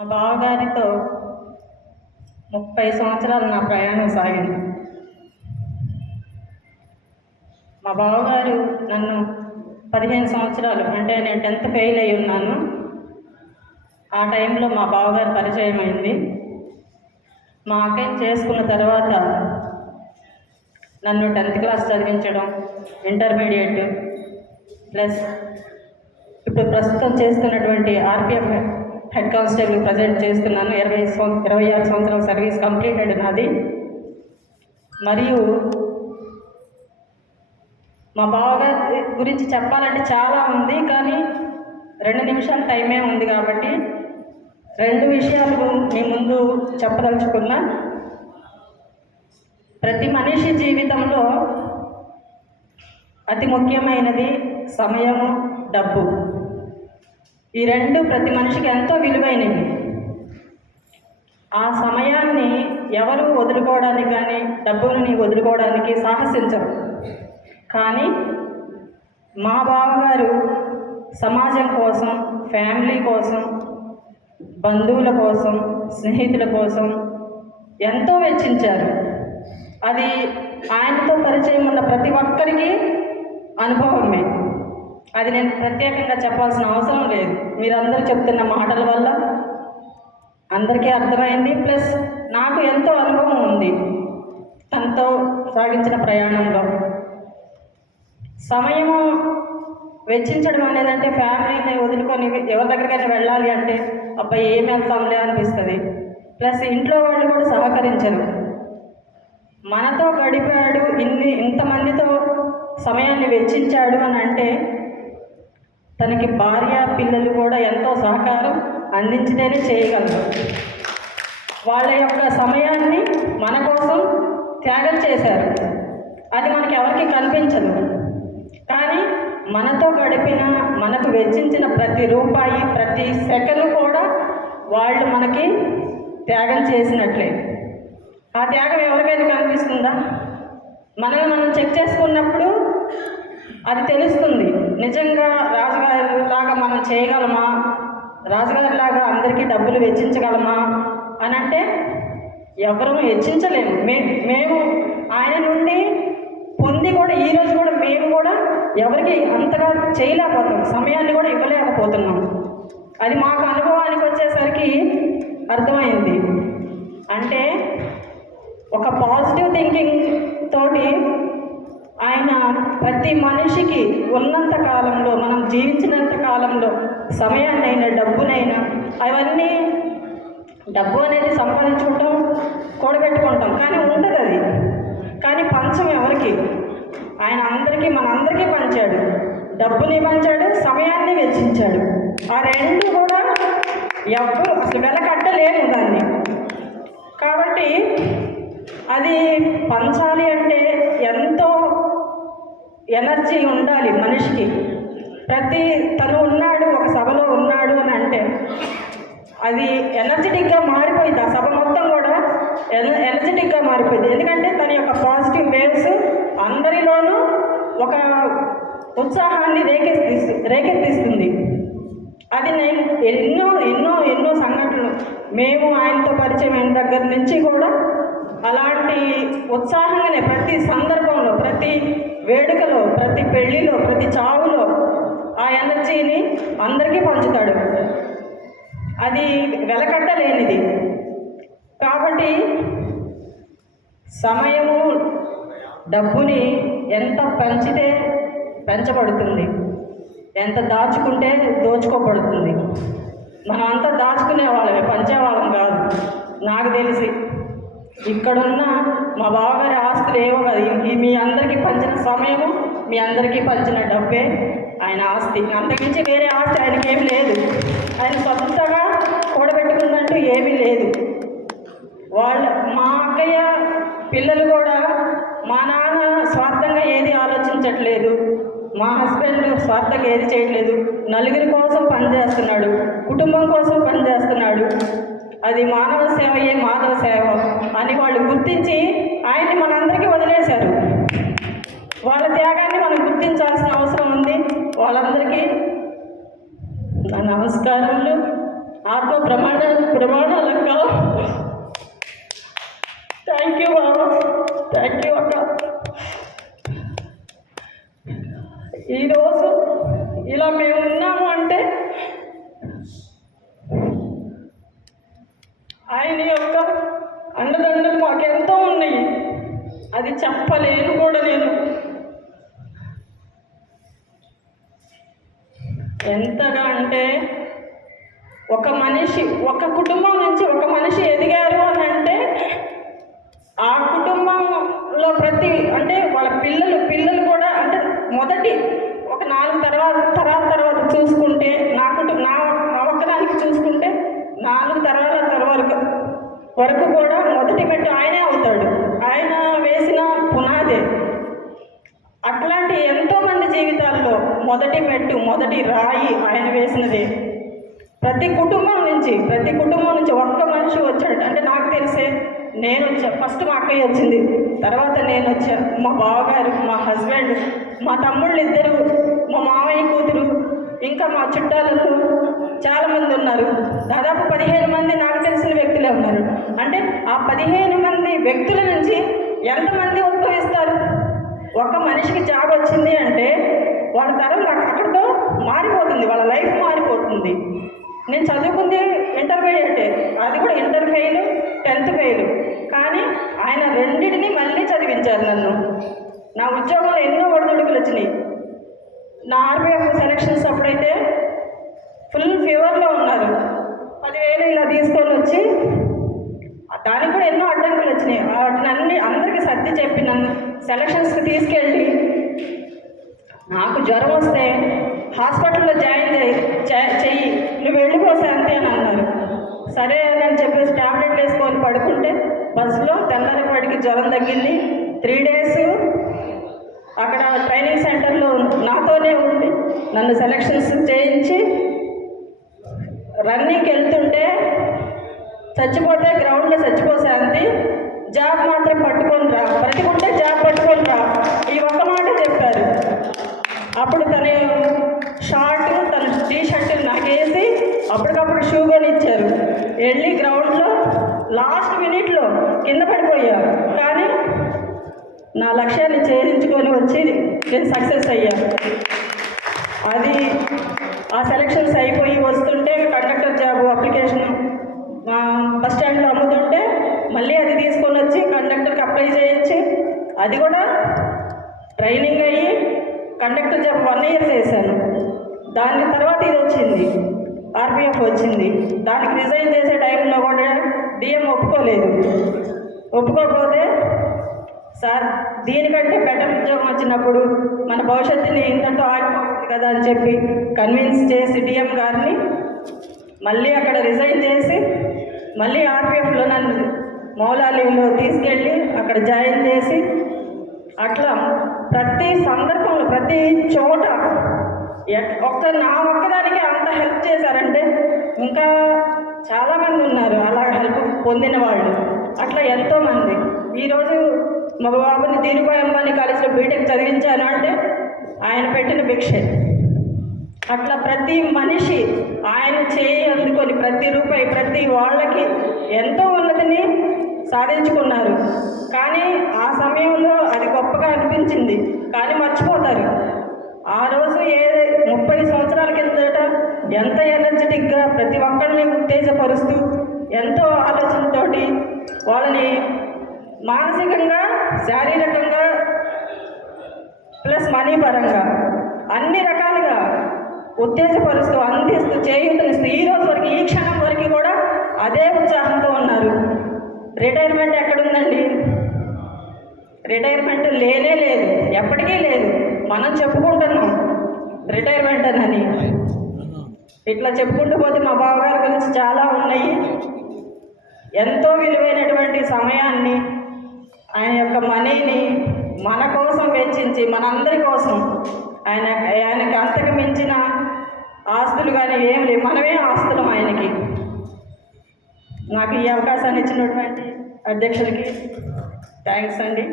మా బావగారితో ముప్పై సంవత్సరాలు నా ప్రయాణం సాగింది. మా బావగారు నన్ను పదిహేను సంవత్సరాలు అంటే నేను టెన్త్ ఫెయిల్ అయి ఉన్నాను. ఆ టైంలో మా బావగారు పరిచయం అయింది. మా అక్కయ్య చేసుకున్న తర్వాత నన్ను టెన్త్ క్లాస్ చదివించడం ఇంటర్మీడియట్ ప్లస్ ఇప్పుడు ప్రస్తుతం చేస్తున్నటువంటి ఆర్పిఎఫ్ హెడ్ కానిస్టేబుల్ ప్రజెంట్ చేస్తున్నాను. ఇరవై ఇరవై ఆరు సంవత్సరాల సర్వీస్ కంప్లీటెడ్ నాది. మరియు మా బావగారి గురించి చెప్పాలంటే చాలా ఉంది కానీ రెండు నిమిషాల టైమే ఉంది కాబట్టి రెండు విషయాలు మీ ముందు చెప్పదలుచుకున్నా. ప్రతి మనిషి జీవితంలో అతి ముఖ్యమైనది సమయము డబ్బు. ఈ రెండు ప్రతి మనిషికి ఎంతో విలువైనవి. ఆ సమయాన్ని ఎవరు వదులుకోవడానికి కానీ డబ్బుని వదులుకోవడానికి సాహసించరు. కానీ మా బావగారు సమాజం కోసం ఫ్యామిలీ కోసం బంధువుల కోసం స్నేహితుల కోసం ఎంతో వెచ్చించారు. అది ఆయనతో పరిచయం ఉన్న ప్రతి ఒక్కరికి అనుభవమే. అది నేను ప్రత్యేకంగా చెప్పాల్సిన అవసరం లేదు. మీరందరూ చెప్తున్న మాటల వల్ల అందరికీ అర్థమైంది. ప్లస్ నాకు ఎంతో అనుభవం ఉంది తనతో సాగించిన ప్రయాణంలో. సమయము వెచ్చించడం అనేది అంటే ఫ్యామిలీని వదులుకొని ఎవరి దగ్గరికైనా వెళ్ళాలి అంటే అబ్బాయి ఏం వెళ్తాంలే అనిపిస్తుంది. ప్లస్ ఇంట్లో వాళ్ళు కూడా సహకరించరు. మనతో గడిపాడు ఇన్ని ఇంతమందితో సమయాన్ని వెచ్చించాడు అని అంటే తనకి భార్య పిల్లలు కూడా ఎంతో సహకారం అందించితేనే చేయగలరు. వాళ్ళ యొక్క సమయాన్ని మన కోసం త్యాగం చేశారు. అది మనకి ఎవరికి కనిపించదు. కానీ మనతో గడిపిన మనకు వెచ్చించిన ప్రతి రూపాయి ప్రతి సెకండ్ కూడా వాళ్ళు మనకి త్యాగం చేసినట్లే. ఆ త్యాగం ఎవరికైనా కనిపిస్తుందా? మనల్ని మనం చెక్ చేసుకున్నప్పుడు అది తెలుస్తుంది. నిజంగా రాజుగారిలాగా మనం చేయగలమా? రాజుగారిలాగా అందరికీ డబ్బులు వెచ్చించగలమా? అని అంటే ఎవరూ వెచ్చించలేము మే మేము ఆయన నుండి పొంది కూడా ఈరోజు కూడా మేము కూడా ఎవరికి అంతగా చేయలేకపోతున్నాం. సమయాన్ని కూడా ఇవ్వలేకపోతున్నాం. అది మాకు అనుభవానికి వచ్చేసరికి అర్థమైంది. అంటే ఒక పాజిటివ్ థింకింగ్ తోటి ఆయన ప్రతి మనిషికి ఉన్నంత కాలంలో మనం జీవించినంత కాలంలో సమయాన్నైనా డబ్బునైనా అవన్నీ డబ్బు అనేది సంపాదించుకుంటాం కూడబెట్టుకుంటాం. కానీ ఉండదు అది. కానీ పంచం ఎవరికి? ఆయన అందరికీ మనందరికీ పంచాడు. డబ్బుని పంచాడు సమయాన్ని వెచ్చించాడు. ఆ రెండు కూడా ఎవ్వరు అసలు వెలకట్టలేము దాన్ని. కాబట్టి అది పంచాలి అంటే ఎంతో ఎనర్జీ ఉండాలి మనిషికి. ప్రతి తను ఉన్నాడు ఒక సభలో ఉన్నాడు అని అంటే అది ఎనర్జెటిక్గా మారిపోయింది. ఆ సభ మొత్తం కూడా ఎన ఎనర్జెటిక్గా మారిపోయింది. ఎందుకంటే తన యొక్క పాజిటివ్ వేవ్స్ అందరిలోనూ ఒక ఉత్సాహాన్ని రేకెత్తిస్తు రేకెత్తిస్తుంది. అది నేను ఎన్నో ఎన్నో ఎన్నో సంఘటనలు మేము ఆయనతో పరిచయం అయిన దగ్గర నుంచి కూడా అలాంటి ఉత్సాహంగానే ప్రతి సందర్భంలో ప్రతి వేడుకలో ప్రతి పెళ్ళిలో ప్రతి చావులో ఆ ఎనర్జీని అందరికీ పంచుతాడు. అది వెలకట్టలేనిది. కాబట్టి సమయము డబ్బుని ఎంత పెంచితే పెంచబడుతుంది. ఎంత దాచుకుంటే దోచుకోబడుతుంది. మనం అంతా దాచుకునే వాళ్ళమే పంచేవాళ్ళం కాదు. నాకు తెలిసి ఇక్కడున్న మా బావగారి ఆస్తులు ఏవో కదా. మీ అందరికీ పంచిన సమయము మీ అందరికీ పంచిన డబ్బే ఆయన ఆస్తి. అంతకించి వేరే ఆస్తి ఆయనకి ఏమి లేదు. ఆయన సొంతగా కూడబెట్టుకుందంటూ ఏమీ లేదు. వాళ్ళ మా అక్కయ్య పిల్లలు కూడా మా నాన్న స్వార్థంగా ఏది ఆలోచించట్లేదు. మా హస్బెండ్ స్వార్థంగా ఏది చేయట్లేదు. నలుగురి కోసం పనిచేస్తున్నాడు. కుటుంబం కోసం పనిచేస్తున్నాడు. అది మానవ సేవయే మాధవ సేవ అని వాళ్ళు గుర్తించి ఆయన్ని మనందరికీ వదిలేశారు. వాళ్ళ త్యాగాన్ని మనం గుర్తించాల్సిన అవసరం ఉంది. వాళ్ళందరికీ నా నమస్కారములు. అది చెప్పలేను కూడా నేను. ఎంతగా అంటే ఒక మనిషి ఒక కుటుంబం నుంచి ఒక మనిషి ఎదిగారు అని అంటే ఆ కుటుంబంలో ప్రతి అంటే వాళ్ళ పిల్లలు పిల్లలు కూడా అంటే మొదటి ఒక నాలుగు తర్వాత తరాల తర్వాత చూసుకుంటే నా కుటుంబం నా ఒక్కదానికి చూసుకుంటే నాలుగు తరాల తర్వాత వరకు కూడా మొదటి మెట్టు ఆయనే అవుతాడు. ఆయన వేసిన పునాదే. అట్లాంటి ఎంతో మంది జీవితాల్లో మొదటి మెట్టు మొదటి రాయి ఆయన వేసినదే. ప్రతి కుటుంబం నుంచి ప్రతి కుటుంబం నుంచి ఒక్క మనిషి వచ్చాడు అంటే నాకు తెలిసే నేను వచ్చా ఫస్ట్ మా అక్కయ్య వచ్చింది. తర్వాత నేను వచ్చాను మా బావగారు మా హస్బెండ్ మా తమ్ముళ్ళు ఇద్దరు మా మామయ్య కూతురు ఇంకా మా చుట్టాలలో చాలామంది ఉన్నారు. దాదాపు పదిహేను మంది నాకు తెలిసిన వ్యక్తులే ఉన్నారు. అంటే ఆ పదిహేను మంది వ్యక్తుల ఎంతమంది ఉద్భవిస్తారు ఒక మనిషికి జాబ్ వచ్చింది అంటే వాళ్ళ తరం అక్క- అక్కడితో మారిపోతుంది వాళ్ళ లైఫ్ మారిపోతుంది. నేను చదువుకుంది ఇంటర్మీడియట్ అది కూడా ఇంటర్ ఫెయిల్ టెన్త్ ఫెయిల్. కానీ ఆయన రెండింటిని మళ్ళీ చదివించారు నన్ను. నా ఉద్యోగంలో ఎన్నో ఒడిదుడుకులు వచ్చినాయి. నా ఆర్బీఎఫ్ సెలక్షన్స్ అప్పుడైతే ఫుల్ ఫీవర్లో ఉన్నారు. పదివేలు ఇలా తీసుకొని వచ్చి దానికి కూడా ఎన్నో అడ్డంకులు వచ్చినాయి. వాటిని అన్ని అందరికీ సర్ది చెప్పి నన్ను సెలక్షన్స్కి తీసుకెళ్ళి నాకు జ్వరం వస్తే హాస్పిటల్లో జాయిన్ చెయ్యి. నువ్వు వెళ్ళిపో అంతే అని అన్నారు. సరే అని చెప్పేసి టాబ్లెట్లు వేసుకొని పడుకుంటే బస్సులో తెల్లరపాటికి జ్వరం తగ్గింది. త్రీ డేస్ అక్కడ ట్రైనింగ్ సెంటర్లో నాతోనే ఉండి నన్ను సెలక్షన్స్ చేయించి రన్నింగ్కి వెళ్తుంటే చచ్చిపోతే గ్రౌండ్లో చచ్చిపో శాంతి జాబ్ మాత్రం పట్టుకొని రా. బ్రతికుంటే జాబ్ పట్టుకొని రా. ఈ ఒక్క మాట చెప్పారు. అప్పుడు తను షార్ట్ తన టీ షర్ట్ నాకేసి అప్పటికప్పుడు షూ కొని ఇచ్చారు వెళ్ళి గ్రౌండ్లో లాస్ట్ మినిట్లో కింద పడిపోయా. కానీ నా లక్ష్యాన్ని ఛేదించుకొని వచ్చి నేను సక్సెస్ అయ్యా. అది ఆ సెలక్షన్స్ అయిపోయి వస్తుంటే కండక్టర్ జాబ్ అప్లికేషన్ బస్ స్టాండ్లో అమ్ముతుంటే మళ్ళీ అది తీసుకొని వచ్చి కండక్టర్కి అప్లై చేయించి అది కూడా ట్రైనింగ్ అయ్యి కండక్టర్ జాబ్ వన్ ఇయర్ చేశాను. దాని తర్వాత ఇది వచ్చింది. ఆర్పిఎఫ్ వచ్చింది. దానికి రిజైన్ చేసే టైంలో కూడా డిఎం ఒప్పుకోలేదు. ఒప్పుకోకపోతే సార్ దీనికంటే బెటర్ ఉద్యోగం వచ్చినప్పుడు మన భవిష్యత్తుని ఇంతటితో ఆగిపోతుంది కదా అని చెప్పి కన్విన్స్ చేసి డిఎం గారిని మళ్ళీ అక్కడ రిజైన్ చేసి మళ్ళీ ఆర్పిఎఫ్లో నన్ను మౌలాలీలో తీసుకెళ్ళి అక్కడ జాయిన్ చేసి అట్లా ప్రతి సందర్భంలో ప్రతి చోట ఒక్క నా ఒక్కదానికి అంత హెల్ప్ చేశారంటే ఇంకా చాలామంది ఉన్నారు అలా హెల్ప్ పొందిన వాళ్ళు. అట్లా ఎంతోమంది. ఈరోజు మా బాబుని దీనిపాయ అంబానీ కాలేజీలో బీటెక్ చదివించాను అంటే ఆయన పెట్టిన భిక్షే. అట్లా ప్రతి మనిషి ఆయన చేయి అందుకొని ప్రతి రూపాయి ప్రతి వాళ్ళకి ఎంతో ఉన్నదని సాధించుకున్నారు. కానీ ఆ సమయంలో అది గొప్పగా అనిపించింది. కానీ మర్చిపోతారు. ఆ రోజు ఏ ముప్పై సంవత్సరాల కిందట ఎంత ఎనర్జెటిక్గా ప్రతి ఒక్కరిని ఉత్తేజపరుస్తూ ఎంతో ఆలోచనతోటి వాళ్ళని మానసికంగా శారీరకంగా ప్లస్ మనీ పరంగా అన్ని రకాలుగా ఉత్తేజపరుస్తూ అందిస్తూ చేయూతనిస్తూ ఈ రోజు వరకు ఈ క్షణం వరకు కూడా అదే ఉత్సాహంతో ఉన్నారు. రిటైర్మెంట్ ఎక్కడుందండి? రిటైర్మెంట్ లేనే లేదు. ఎప్పటికీ లేదు. మనం చెప్పుకుంటున్నాం రిటైర్మెంట్ అని. ఇట్లా చెప్పుకుంటూ పోతే మా బావగారి గురించి చాలా ఉన్నాయి. ఎంతో విలువైనటువంటి సమయాన్ని ఆయన యొక్క మనీని మన కోసం వెచ్చించి మనందరి కోసం ఆయన ఆయనకి అంతకు మించిన ఆస్తులు కానీ ఏం లేవు. మనమే ఆస్తులం ఆయనకి. నాకు ఈ అవకాశాన్ని ఇచ్చినటువంటి అధ్యక్షుడికి థ్యాంక్స్ అండి.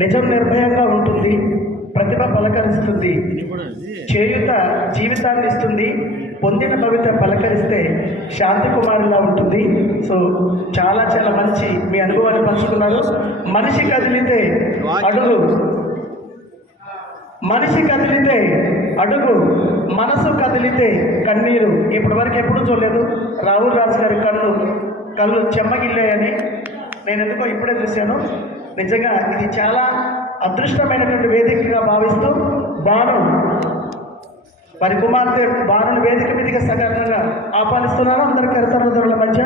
నిజం నిర్భయంగా ఉంటుంది ప్రతిభ పలకరిస్తుంది చేయుత జీవితాన్ని ఇస్తుంది పొందిన కవిత పలకరిస్తే శాంతి కుమారిలా ఉంటుంది. సో చాలా చాలా మంచి మీ అనుభవాన్ని పంచుకున్నారు. మనిషి కదిలితే అడుగు. మనిషి కదిలితే అడుగు మనసు కదిలితే కన్నీరు. ఇప్పటి వరకు ఎప్పుడు చూడలేదు. రాహుల్ రాజు గారి కళ్ళు కళ్ళు చెమ్మగిల్లాయని నేను ఎందుకో ఇప్పుడే చూశాను. నిజంగా ఇది చాలా అదృష్టమైనటువంటి వేదికగా భావిస్తూ బాను మరి కుమార్తె బాణుని వేదిక మీదుగా సకారణంగా ఆహ్వానిస్తున్నాను. అందరు కరితరుల మధ్య.